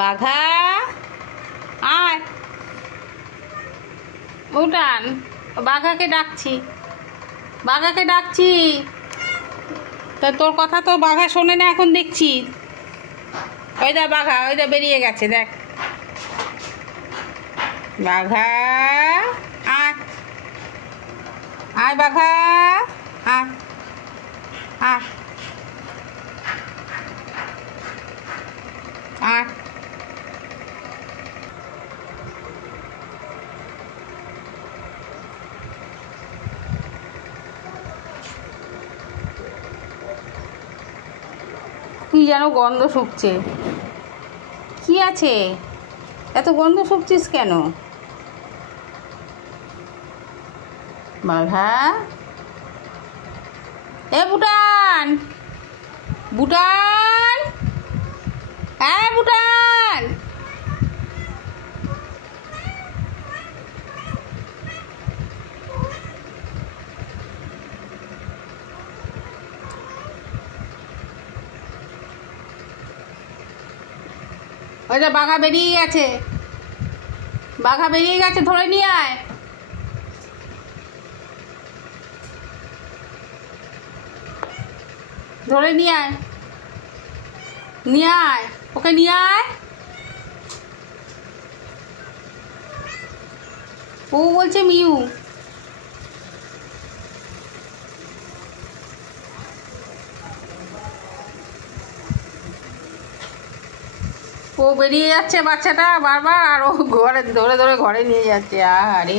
বাঘা আয় উঠান, বাঘাকে ডাকছি। তা তোর কথা তো বাঘা শোনে না এখন দেখছি। ওই দা বাঘা, ওই দা বেরিয়ে গেছে দেখ। বাঘা আয়, আয় বাঘা আয়, আয় আয়। কি যেন গন্ধ শুকছে, কি আছে এত গন্ধ শুকছিস কেন? বাঘা এ বুটান, বুটান হ্যাঁ বুটান, ওই যে বাঘা বেরিয়ে গেছে, ধরে নিয়ে আয়। ধরে নিয়ে আয়, ওকে নিয়ে আয়। ও বলছে মিউ। ও বেরিয়ে যাচ্ছে বাচ্চাটা বারবার, আর ও ঘরে ধরে ঘরে নিয়ে যাচ্ছে। আরে